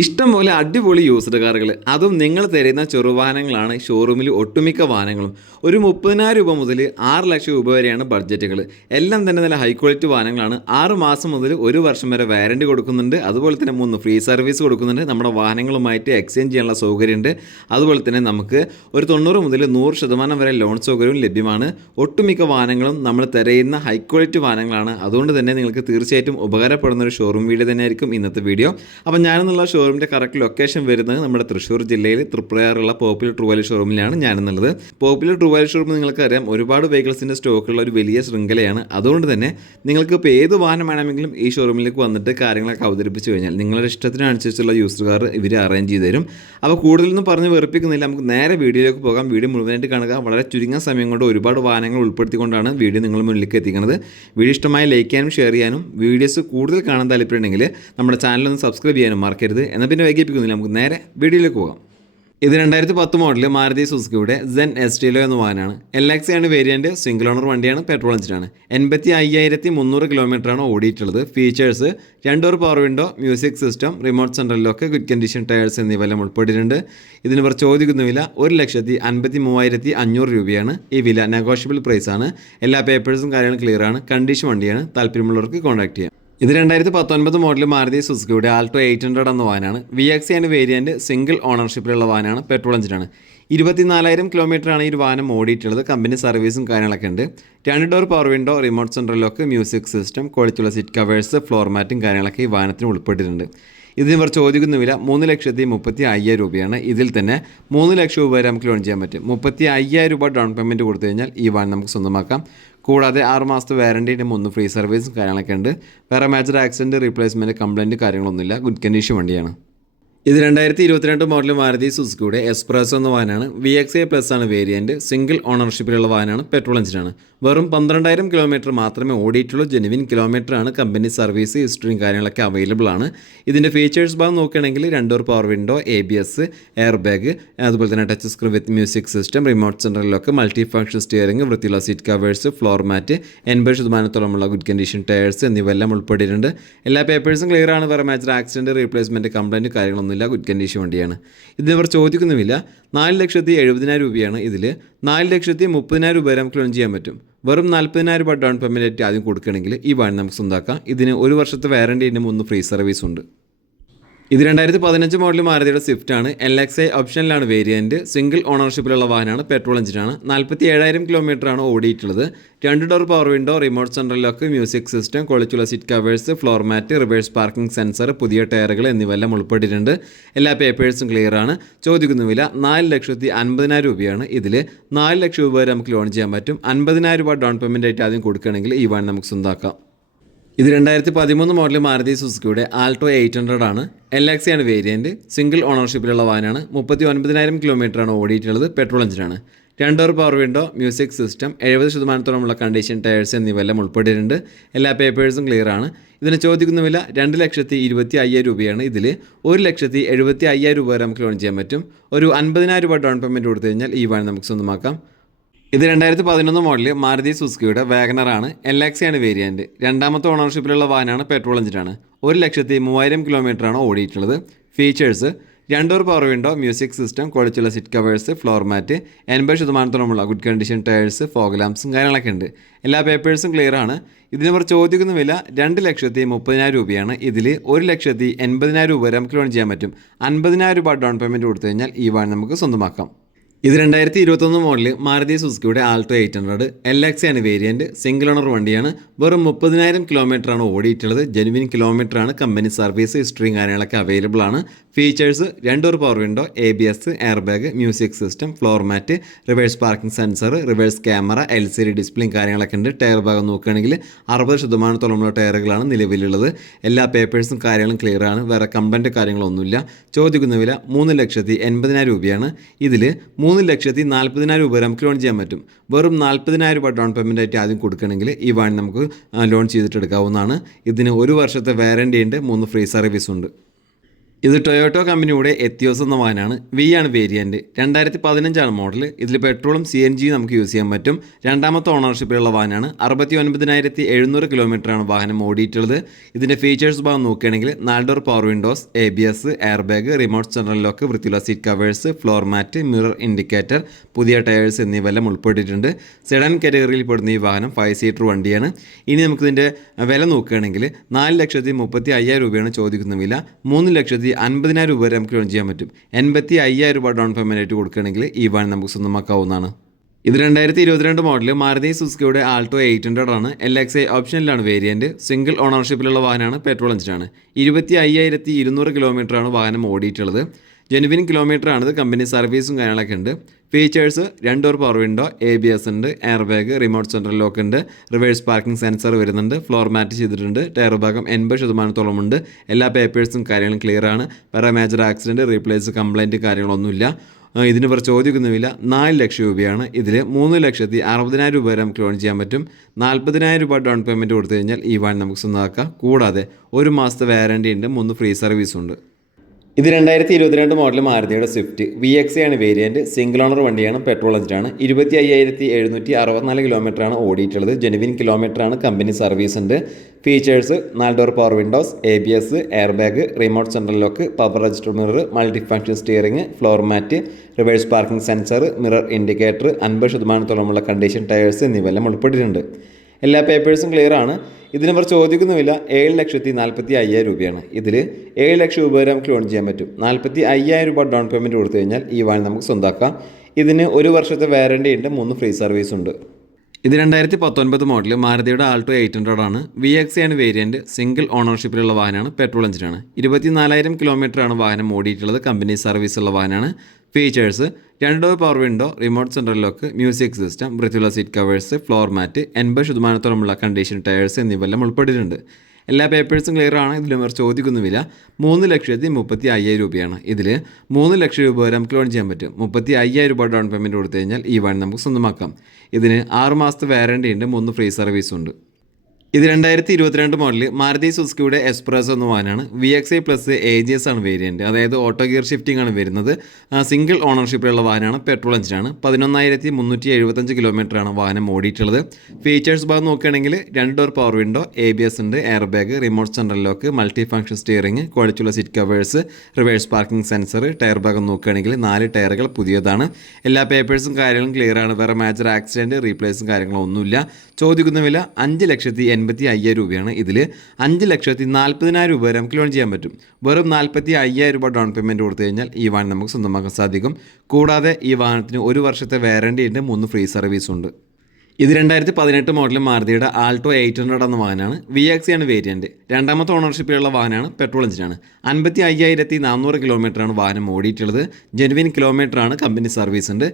ഇഷ്ടംപോലെ അടിപൊളി യൂസ്ഡ് കാറുകൾ അതും നിങ്ങൾ തരുന്ന ചെറുവാഹനങ്ങളാണ് ഷോറൂമിൽ ഒട്ടുമിക്ക വാഹനങ്ങളും. ഒരു 30,000 രൂപ മുതൽ 6 ലക്ഷം രൂപ വരെയാണ് ബഡ്ജറ്റുകൾ. എല്ലാം തന്നെ നല്ല ഹൈ ക്വാളിറ്റി വാഹനങ്ങളാണ്. 6 മാസം മുതൽ 1 വർഷം വരെ വാറൻറ്റി കൊടുക്കുന്നുണ്ട്. അതുപോലെ തന്നെ 3 ഫ്രീ സർവീസ് കൊടുക്കുന്നുണ്ട്. നമ്മുടെ വാഹനങ്ങളുമായിട്ട് എക്സ്ചേഞ്ച് ചെയ്യാനുള്ള സൗകര്യമുണ്ട്. അതുപോലെ തന്നെ നമുക്ക് ഒരു 90 മുതൽ 100% വരെ ലോൺ സൗകര്യവും ലഭ്യമാണ്. ഒട്ടുമിക്ക വാഹനങ്ങളും നമ്മൾ തിരയുന്ന ഹൈ ക്വാളിറ്റി വാഹനങ്ങളാണ്. അതുകൊണ്ട് തന്നെ നിങ്ങൾക്ക് തീർച്ചയായിട്ടും ഉപകാരപ്പെടുന്ന ഒരു ഷോറൂം വീഡിയോ തന്നെയായിരിക്കും ഇന്നത്തെ വീഡിയോ. അപ്പോൾ ഞാനെന്നുള്ള ഷോറൂമിൻ്റെ കറക്റ്റ് ലൊക്കേഷൻ വരുന്നത് നമ്മുടെ തൃശ്ശൂർ ജില്ലയിൽ തൃപ്രയാറുള്ള പോപ്പുലർ ട്രൂ വാല്യൂ ഷോറൂമിലാണ് ഞാനെന്നുള്ളത്. പോപ്പുലർ ട്രൂ വാല്യൂ ഷോറൂം നിങ്ങൾക്കറിയാം, ഒരുപാട് വെഹിക്കിൾസിൻ്റെ സ്റ്റോക്കുള്ള ഒരു വലിയ ശൃംഖലയാണ്. അതുകൊണ്ട് തന്നെ നിങ്ങൾക്ക് ഇപ്പോൾ ഏത് വാഹനം വേണമെങ്കിലും ഈ ഷോറൂമിലേക്ക് വന്നിട്ട് കാര്യങ്ങളൊക്കെ അവതരിപ്പിച്ച് കഴിഞ്ഞാൽ നിങ്ങളുടെ ഇഷ്ടത്തിനനുസരിച്ചുള്ള യൂസ്ഡ് കാർ ഇവർ അറേഞ്ച് ചെയ്ത് തരും. അപ്പോൾ കൂടുതലൊന്നും പറഞ്ഞ് വെറുപ്പിക്കുന്നില്ല, നമുക്ക് നേരെ വീഡിയോയിലേക്ക് പോകാം. വീഡിയോ മുഴുവനായിട്ട് കാണുക. വളരെ ചുരുങ്ങിയ സമയം കൊണ്ട് ഒരുപാട് വാഹനങ്ങൾ ഉൾപ്പെടുത്തിക്കൊണ്ടാണ് വീഡിയോ നിങ്ങൾ മുന്നിലേക്ക് എത്തിക്കുന്നത്. വീഡിയോ ഇഷ്ടമായി ലൈക്ക് ചെയ്യാനും ഷെയർ ചെയ്യാനും വീഡിയോസ് കൂടുതൽ കാണാൻ താല്പര്യമുണ്ടെങ്കിൽ നമ്മുടെ ചാനലൊന്ന് സബ്സ്ക്രൈബ് ചെയ്യാനും മറക്കരുത്. എന്നാൽ പിന്നെ വൈകിപ്പിക്കുന്നില്ല, നമുക്ക് നേരെ വീഡിയോയിലേക്ക് പോകാം. ഇത് 2010 മോഡൽ മാരുതി സുസുക്കിയുടെ സെൻ എസ്റ്റിലോ എന്ന വാഹനമാണ്. LX ആണ് വേരിയൻറ്റ്. സിംഗിൾ ഓണർ വണ്ടിയാണ്. പെട്രോൾ എഞ്ചിനാണ്. 85,300 കിലോമീറ്ററാണ് ഓടിയിട്ടുള്ളത്. Features 2 door power window, music system, remote central lock, good condition tyres എന്നിവയെല്ലാം ഉൾപ്പെട്ടിട്ടുണ്ട്. ഇതിന് ഇവർ ചോദിക്കുന്ന വില 1,53,500 രൂപയാണ്. ഈ വില നെഗോഷ്യബിൾ പ്രൈസാണ്. എല്ലാ പേപ്പേഴ്സും കാര്യങ്ങളും ക്ലിയർ ആണ്. കണ്ടീഷൻ വണ്ടിയാണ്. താല്പര്യമുള്ളവർക്ക് കോൺടാക്ട് ചെയ്യാം. ഇത് 2019 മോഡൽ മാരുതി സുസുക്കിയുടെ ആൾട്ടോ 800 എന്ന വാഹനമാണ്. VX ആണ് വേരിയൻറ്റ്. സിംഗിൾ ഓണർഷിപ്പിലുള്ള വാഹനമാണ്. പെട്രോൾ എഞ്ചിനാണ്. 24,000 കിലോമീറ്ററാണ് ഈ ഒരു വാഹനം ഓടിയിട്ടുള്ളത്. കമ്പനി സർവീസും കാര്യങ്ങളൊക്കെ ഉണ്ട്. 2 door power window, remote central lock, music system, ക്വാളിറ്റിയുള്ള സീറ്റ് കവേഴ്സ്, ഫ്ലോർ മാറ്റും കാര്യങ്ങളൊക്കെ ഈ വാഹനത്തിന് ഉൾപ്പെട്ടിട്ടുണ്ട്. ഇതിന് ഇവർ ചോദിക്കുന്ന വില 3,35,000 രൂപയാണ്. ഇതിൽ തന്നെ 3 ലക്ഷം രൂപ വരെ നമുക്ക് ലോൺ ചെയ്യാൻ പറ്റും. 35,000 രൂപ ഡൗൺ പേയ്മെൻറ്റ് കൊടുത്തു കഴിഞ്ഞാൽ ഈ വാഹനം നമുക്ക് സ്വന്തമാക്കാം. കൂടാതെ 6 മാസത്തെ വാറൻറ്റിൻ്റെ 3 ഫ്രീ സർവീസും കാര്യങ്ങളൊക്കെ ഉണ്ട്. വേറെ മേജർ ആക്സിഡൻറ്റ്, റീപ്ലേസ്മെൻറ്റ്, കംപ്ലയിൻറ്റ് കാര്യങ്ങളൊന്നുമില്ല. ഗുഡ് കണ്ടീഷൻ വണ്ടിയാണ്. ഇത് 2022 മോഡൽ മാരുതി സുസുക്കിയുടെ എസ്പ്രസോ എന്ന വാഹനമാണ്. VXA+ ആണ് വേരിയൻറ്റ്. സിംഗിൾ ഓണർഷിപ്പിലുള്ള വാഹനമാണ്. പെട്രോൾ എഞ്ചിനാണ്. വെറും 12,000 കിലോമീറ്റർ മാത്രമേ ഓടിയിട്ടുള്ളൂ. ജെനുവിൻ കിലോമീറ്ററാണ്. കമ്പനി സർവീസ് ഹിസ്റ്ററിയും കാര്യങ്ങളൊക്കെ അവൈലബിൾ ആണ്. ഇതിൻ്റെ ഫീച്ചേഴ്സ് ഭാഗം നോക്കുകയാണെങ്കിൽ 2 door power window, ABS, air bag, അതുപോലെ തന്നെ touch screen with music system, remote central lock, multi function steering, വൃത്തിയുള്ള seat covers, floor mat, 80% good condition tyres എന്നിവയെല്ലാം ഉൾപ്പെട്ടിട്ടുണ്ട്. എല്ലാ പേപ്പേഴ്സും ക്ലിയർ ആണ്. വേറെ മേജർ ആക്സിഡൻറ്റ്, റീപ്ലേസ്മെൻറ്റ്, കംപ്ലയിൻറ്റ് കാര്യങ്ങളൊന്നും ഗുഡ് കണ്ടീഷൻ വണ്ടിയാണ്. ഇതിന് ഇവർ ചോദിക്കുന്നുമില്ല 4,70,000 രൂപയാണ്. ഇതിൽ 4,30,000 രൂപ വരെ നമുക്ക് ലോൺ ചെയ്യാൻ പറ്റും. വെറും 40,000 രൂപ ഡൗൺ പേയ്മെൻറ്റ് ആയിട്ട് ആദ്യം കൊടുക്കുകയാണെങ്കിൽ ഈ വാഹനം നമുക്ക് സ്വന്തമാക്കാം. ഇതിന് 1 വർഷത്തെ വാറൻറ്റിൻ്റെ 3 ഫ്രീ സർവീസ് ഉണ്ട്. ഇത് 2015 മോഡൽ മാരുതിയുടെ സ്വിഫ്റ്റ് ആണ്. LXI ഓപ്ഷനിലാണ് വേരിയൻറ്റ്. സിംഗിൾ ഓണർഷിപ്പിലുള്ള വാഹനമാണ്. പെട്രോൾ എഞ്ചിനാണ്. 47,000 കിലോമീറ്ററാണ് ഓടിയിട്ടുള്ളത്. 2 door power window, remote central lock, music system, ക്വാളിറ്റിയുള്ള seat covers, floor mat, reverse parking sensor, പുതിയ ടയറുകൾ എന്നിവയെല്ലാം ഉൾപ്പെട്ടിട്ടുണ്ട്. എല്ലാ പേപ്പേഴ്സും ക്ലിയർ ആണ്. ചോദിക്കുന്ന വില 4,50,000 രൂപയാണ്. ഇതിൽ 4 ലക്ഷം രൂപ വരെ നമുക്ക് ലോൺ ചെയ്യാൻ പറ്റും. 50,000 രൂപ ഡൗൺ പേയ്മെൻറ്റ് ആയിട്ട് ആദ്യം കൊടുക്കുകയാണെങ്കിൽ ഈ വാഹനം നമുക്ക് സ്വന്തമാക്കാം. ഇത് 2013 മോഡൽ മാരുതി സുസുക്കിയുടെ ആൾട്ടോ 800 ആണ്. LX ആണ് വേരിയൻറ്റ്. സിംഗിൾ ഓണർഷിപ്പിലുള്ള വാഹനമാണ്. 39,000 കിലോമീറ്ററാണ് ഓടിയിട്ടുള്ളത്. പെട്രോൾ എഞ്ചിനാണ്. 2 door power window, music system, 70% condition tyres എന്നിവയെല്ലാം ഉൾപ്പെട്ടിട്ടുണ്ട്. എല്ലാ പേപ്പേഴ്സും ക്ലിയർ ആണ്. ഇതിന് ചോദിക്കുന്ന വില 2,25,000 രൂപയാണ്. ഇതിൽ 1,75,000 രൂപ വരെ നമുക്ക് ലോൺ ചെയ്യാൻ പറ്റും. ഒരു 50,000 രൂപ ഡൗൺ പേയ്മെൻറ്റ് കൊടുത്തു കഴിഞ്ഞാൽ ഈ വാഹനം നമുക്ക് സ്വന്തമാക്കാം. ഇത് 2011 മോഡൽ മാരുതി സുസുക്കിയുടെ വാഗണർ ആണ്. LX ആണ് വേരിയൻറ്റ്. 2ാമത്തെ ഓണർഷിപ്പിലുള്ള വാഹനമാണ്. പെട്രോൾ എഞ്ചിനാണ്. 1,03,000 കിലോമീറ്ററാണ് ഓടിയിട്ടുള്ളത്. Features 2 door power window, music system, ക്വാളിറ്റിയുള്ള seat covers, floor mat, 80% good condition tyres, fog ലാംപ്സും കാര്യങ്ങളൊക്കെ ഉണ്ട്. എല്ലാ പേപ്പേഴ്സും ക്ലിയർ ആണ്. ഇതിനിവർ ചോദിക്കുന്ന വില 2,30,000 രൂപയാണ്. ഇതിൽ 1,80,000 രൂപ വരെ നമുക്ക് ലോൺ ചെയ്യാൻ പറ്റും. 50,000 രൂപ ഡൗൺ പേയ്മെൻറ്റ് കൊടുത്തു കഴിഞ്ഞാൽ ഈ വാഹനം നമുക്ക് സ്വന്തമാക്കാം. ഇത് 2021 മോഡൽ മാരുതി സുസുക്കിയുടെ ആൾട്ടോ 800. LX ആണ് വേരിയൻറ്റ്. സിംഗിൾ ഓണർ വണ്ടിയാണ്. വെറും 30,000 കിലോമീറ്ററാണ് ഓടിയിട്ടുള്ളത്. ജെനുവിൻ കിലോമീറ്ററാണ്. കമ്പനി സർവീസ് ഹിസ്റ്ററിയും കാര്യങ്ങളൊക്കെ അവൈലബിൾ ആണ്. Features 2 door power window, ABS, air bag, music system, floor mat, reverse parking sensor, reverse camera, LCD ഡിസ്പ്ലേയും കാര്യങ്ങളൊക്കെ ഉണ്ട്. ടയർ ഭാഗം നോക്കുകയാണെങ്കിൽ 60% ടയറുകളാണ് നിലവിലുള്ളത്. എല്ലാ പേപ്പേഴ്സും കാര്യങ്ങളും ക്ലിയർ ആണ്. വേറെ കംപ്ലയിൻറ്റ് കാര്യങ്ങളൊന്നുമില്ല. ചോദിക്കുന്ന വില 3,80,000 രൂപയാണ്. ഇതിൽ 3,40,000 രൂപ വരെ നമുക്ക് ലോൺ ചെയ്യാൻ പറ്റും. വെറും 40,000 രൂപ ഡൗൺ പേയ്മെൻറ്റ് ആയിട്ട് ആദ്യം കൊടുക്കുകയാണെങ്കിൽ ഈ വാഹനം നമുക്ക് ലോൺ ചെയ്തിട്ടെടുക്കാവുന്നതാണ്. ഇതിന് 1 വർഷത്തെ വാറൻറ്റി ഉണ്ട്. 3 ഫ്രീ സർവീസ് ഉണ്ട്. ഇത് ടൊയോട്ടോ കമ്പനിയുടെ എത്തിയോസ് എന്ന വാഹനമാണ്. വി ആണ് വേരിയൻറ്റ്. 2015 മോഡൽ. ഇതിൽ പെട്രോളും CNG നമുക്ക് യൂസ് ചെയ്യാൻ പറ്റും. രണ്ടാമത്തെ ഓണർഷിപ്പിലുള്ള വാഹനമാണ്. 69,700 കിലോമീറ്ററാണ് വാഹനം ഓടിയിട്ടുള്ളത്. ഇതിൻ്റെ ഫീച്ചേഴ്സ് ഭാഗം നോക്കുകയാണെങ്കിൽ 4 door power windows, ABS, air bag, remote central lock, വൃത്തിയുള്ള seat covers, floor mat, mirror indicator, പുതിയ ടയേഴ്സ് എന്നിവയെല്ലാം ഉൾപ്പെട്ടിട്ടുണ്ട്. സെഡൻ കാറ്റഗറിയിൽ പെടുന്ന ഈ വാഹനം 5 സീറ്റർ വണ്ടിയാണ്. ഇനി നമുക്കിതിൻ്റെ വില നോക്കുകയാണെങ്കിൽ 4,35,000 രൂപയാണ് ചോദിക്കുന്ന വില. 3,50,000 രൂപ വരെ നമുക്ക് ലോൺ ചെയ്യാൻ പറ്റും. 85,000 രൂപ ഡൗൺ പേയ്മെൻറ്റ് ആയിട്ട് കൊടുക്കുകയാണെങ്കിൽ ഈ വാഹനം നമുക്ക് സ്വന്തമാക്കാവുന്നതാണ്. ഇത് 2022 മോഡൽ മാരുതി സുസുക്കിയുടെ ആൾട്ടോ 800 ആണ്. LXI ഓപ്ഷനിലാണ് വേരിയൻറ്റ്. സിംഗിൾ ഓണർഷിപ്പിലുള്ള വാഹനമാണ്. പെട്രോൾ എഞ്ചിനാണ്. 25,200 കിലോമീറ്ററാണ് വാഹനം ഓടിയിട്ടുള്ളത്. ജെനുവിൻ കിലോമീറ്റർ ആണിത്. കമ്പനി സർവീസും കാര്യങ്ങളൊക്കെ ഉണ്ട്. Features 2 door power window, ABS ഉണ്ട്, air bag, remote central lock ഉണ്ട്, റിവേഴ്സ് പാർക്കിംഗ് സെൻസർ വരുന്നുണ്ട്, ഫ്ലോർ മാറ്റ് ചെയ്തിട്ടുണ്ട്, ടയർ ഭാഗം 80% ഉണ്ട്. എല്ലാ പേപ്പേഴ്സും കാര്യങ്ങളും ക്ലിയർ ആണ്. വേറെ മേജർ ആക്സിഡൻറ്റ്, റീപ്ലേസ്, കംപ്ലൈൻറ്റ് കാര്യങ്ങളൊന്നുമില്ല. ഇതിന് ഇവർ ചോദിക്കുന്നുമില്ല. 4 ലക്ഷം രൂപയാണ്. ഇതിൽ 3,60,000 രൂപ വരെ നമുക്ക് ലോൺ ചെയ്യാൻ പറ്റും. 40,000 രൂപ ഡൗൺ പേയ്മെൻറ്റ് കൊടുത്തു കഴിഞ്ഞാൽ ഈ വാഹനം നമുക്ക് സ്വന്തമാക്കാം. കൂടാതെ 1 മാസത്തെ വാറണ്ടി ഉണ്ട്, 3 ഫ്രീ സർവീസ് ഉണ്ട്. ഇത് 2022 മോഡൽ മാരുതിയുടെ സ്വിഫ്റ്റ് VXI ആണ് വേരിയൻറ്റ്. സിംഗിൾ ഓണർ വണ്ടിയാണ്. പെട്രോൾ എഞ്ചിനാണ്. 25,764 കിലോമീറ്ററാണ് ഓടിയിട്ടുള്ളത്. ജെനുവിൻ കിലോമീറ്ററാണ്. കമ്പനി സർവീസ് ഉണ്ട്. Features 4 door power windows, ABS, air bag, remote central lock, power adjuster mirror, multi function steering, floor mat, reverse parking sensor, mirror indicator, 50%-ഓളമുള്ള condition tyres എന്നിവയെല്ലാം ഉൾപ്പെട്ടിട്ടുണ്ട്. എല്ലാ പേപ്പേഴ്സും ക്ലിയർ ആണ്. ഇതിനിവർ ചോദിക്കുന്നുമില്ല. 7,40,000 രൂപയാണ്. ഇതിൽ 7 ലക്ഷം രൂപ വരെ നമുക്ക് ലോൺ ചെയ്യാൻ പറ്റും. 45,000 രൂപ ഡൗൺ പേയ്മെൻറ്റ് കൊടുത്തു കഴിഞ്ഞാൽ ഈ വാഹനം നമുക്ക് സ്വന്തമാക്കാം. ഇതിന് 1 വർഷത്തെ വാറണ്ടി ഉണ്ട്, 3 ഫ്രീ സർവീസ് ഉണ്ട്. ഇത് 2019 മോഡൽ മാരുതിയുടെ ആൾട്ടോ 800 ആണ്. VXI ആണ് വേരിയൻറ്റ്. സിംഗിൾ ഓണർഷിപ്പിലുള്ള വാഹനമാണ്. പെട്രോൾ എഞ്ചിനാണ്. 24,000 കിലോമീറ്ററാണ് വാഹനം ഓടിയിട്ടുള്ളത്. കമ്പനി സർവീസ് ഉള്ള വാഹനമാണ്. Features 2 door power window, remote central lock, music system, വൃത്തിയുള്ള സീറ്റ് കവേഴ്സ്, ഫ്ലോർ മാറ്റ്, 80%-ഓളമുള്ള കണ്ടീഷൻ ടയേഴ്സ് എന്നിവയെല്ലാം ഉൾപ്പെട്ടിട്ടുണ്ട്. എല്ലാ പേപ്പേഴ്സും ക്ലിയർ ആണ്. ഇതിൽ അവർ ചോദിക്കുന്നുമില്ല. 3,35,000 രൂപയാണ്. ഇതിൽ 3 ലക്ഷം രൂപ വരെ നമുക്ക് ലോൺ ചെയ്യാൻ പറ്റും. 35,000 രൂപ ഡൗൺ പേയ്മെൻറ്റ് കൊടുത്തു കഴിഞ്ഞാൽ ഈ വാഹനം നമുക്ക് സ്വന്തമാക്കാം. ഇതിന് 6 മാസത്തെ വാറണ്ടി ഉണ്ട്, 3 ഫ്രീ സർവീസ് ഉണ്ട്. ഇത് 2022 മോഡൽ മാരുതി സുസുക്കിയുടെ എക്സ്പ്രസ് എന്ന വാഹനമാണ്. VXI പ്ലസ് AGS ആണ് വേരിയൻറ്റ്. അതായത് ഓട്ടോ ഗിയർ ഷിഫ്റ്റിംഗ് ആണ് വരുന്നത്. സിംഗിൾ ഓണർഷിപ്പിലുള്ള വാഹനമാണ്. പെട്രോൾ എഞ്ചിനാണ്. 11,375 കിലോമീറ്ററാണ് വാഹനം ഓടിയിട്ടുള്ളത്. ഫീച്ചേഴ്സ് ഭാഗം നോക്കുകയാണെങ്കിൽ 2 ഡോർ പവർ വിൻഡോ, ABS ഉണ്ട്, air bag, remote central lock, multi function steering, ക്വാളിറ്റിയുള്ള seat covers, reverse parking sensor, tyre ഭാഗം നോക്കുകയാണെങ്കിൽ 4 ടയറുകൾ പുതിയതാണ്. എല്ലാ പേപ്പേഴ്സും കാര്യങ്ങളും ക്ലിയർ ആണ്. വേറെ മേജർ ആക്സിഡൻറ്റ്, റീപ്ലേസും കാര്യങ്ങളും ഒന്നുമില്ല. ചോദിക്കുന്ന വില 5,85,000 രൂപയാണ്. ഇതിൽ 5,40,000 രൂപ വരെ നമുക്ക് ലോൺ ചെയ്യാൻ പറ്റും. വെറും 45,000 രൂപ ഡൗൺ പേയ്മെൻറ്റ് കൊടുത്തു കഴിഞ്ഞാൽ ഈ വാഹനം നമുക്ക് സ്വന്തമാക്കാൻ സാധിക്കും. കൂടാതെ ഈ വാഹനത്തിന് 1 വർഷത്തെ വാറണ്ടി ഉണ്ട്, 3 ഫ്രീ സർവീസ് ഉണ്ട്. ഇത് 2018 മോഡൽ മാരുതിയുടെ ആൾട്ടോ 800 എന്ന വാഹനമാണ്. VXI ആണ് വേരിയൻറ്റ്. രണ്ടാമത്തെ ഓണർഷിപ്പിലുള്ള വാഹനമാണ്. പെട്രോൾ എഞ്ചിനാണ്. 55,400 കിലോമീറ്ററാണ് വാഹനം ഓടിയിട്ടുള്ളത്. ജെനുവിൻ കിലോമീറ്ററാണ്. കമ്പനി സർവീസ് ഉണ്ട്.